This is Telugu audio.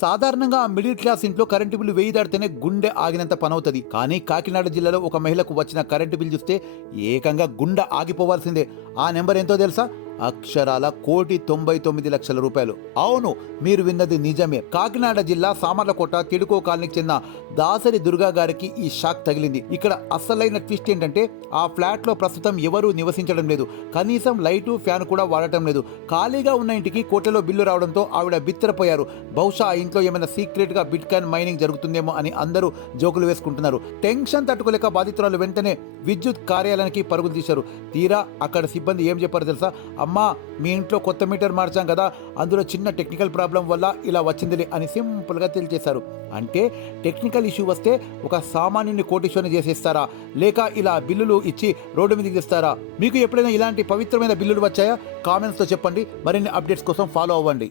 సాధారణంగా మిడిల్ క్లాస్ ఇంట్లో కరెంటు బిల్లు 1000 దాటితేనే గుండె ఆగినంత పనవుతుంది. కానీ కాకినాడ జిల్లాలో ఒక మహిళకు వచ్చిన కరెంటు బిల్ చూస్తే ఏకంగా గుండె ఆగిపోవాల్సిందే. ఆ నెంబర్ ఎంతో తెలుసా? అక్షరాల 1,99,00,000 రూపాయలు. అవును, మీరు విన్నది నిజమే. కాకినాడ జిల్లా సామర్లకోట తిడుకో కాలనీకి చెందిన దాసరి దుర్గా గారికి ఈ షాక్ తగిలింది. ఇక్కడ అసలైన ట్విస్ట్ ఏంటంటే ఆ ఫ్లాట్ లో ప్రస్తుతం ఎవరూ నివసించడం లేదు. కనీసం లైటు ఫ్యాన్ కూడా వాడటం లేదు. ఖాళీగా ఉన్న ఇంటికి కోట్లలో బిల్లు రావడంతో ఆవిడ బిత్తరపోయారు. బహుశా ఆ ఇంట్లో ఏమైనా సీక్రెట్ గా బిట్ కాయిన్ మైనింగ్ జరుగుతుందేమో అని అందరూ జోకులు వేసుకుంటున్నారు. టెన్షన్ తట్టుకోలేక బాధితురాలు వెంటనే విద్యుత్ కార్యాలయానికి పరుగులు తీశారు. తీరా అక్కడ సిబ్బంది ఏం చెప్పారు తెలుసా? అమ్మా, మీ ఇంట్లో కొత్త మీటర్ మార్చాం కదా, అందులో చిన్న టెక్నికల్ ప్రాబ్లం వల్ల ఇలా వచ్చిందిలే అని సింపుల్గా తెలియజేశారు. అంటే టెక్నికల్ ఇష్యూ వస్తే ఒక సామాన్యుని కోటీశ్వరుని చేసేస్తారా, లేక ఇలా బిల్లులు ఇచ్చి రోడ్డు మీదకి తెస్తారా? మీకు ఎప్పుడైనా ఇలాంటి పవిత్రమైన బిల్లులు వచ్చాయా? కామెంట్స్తో చెప్పండి. మరిన్ని అప్డేట్స్ కోసం ఫాలో అవ్వండి.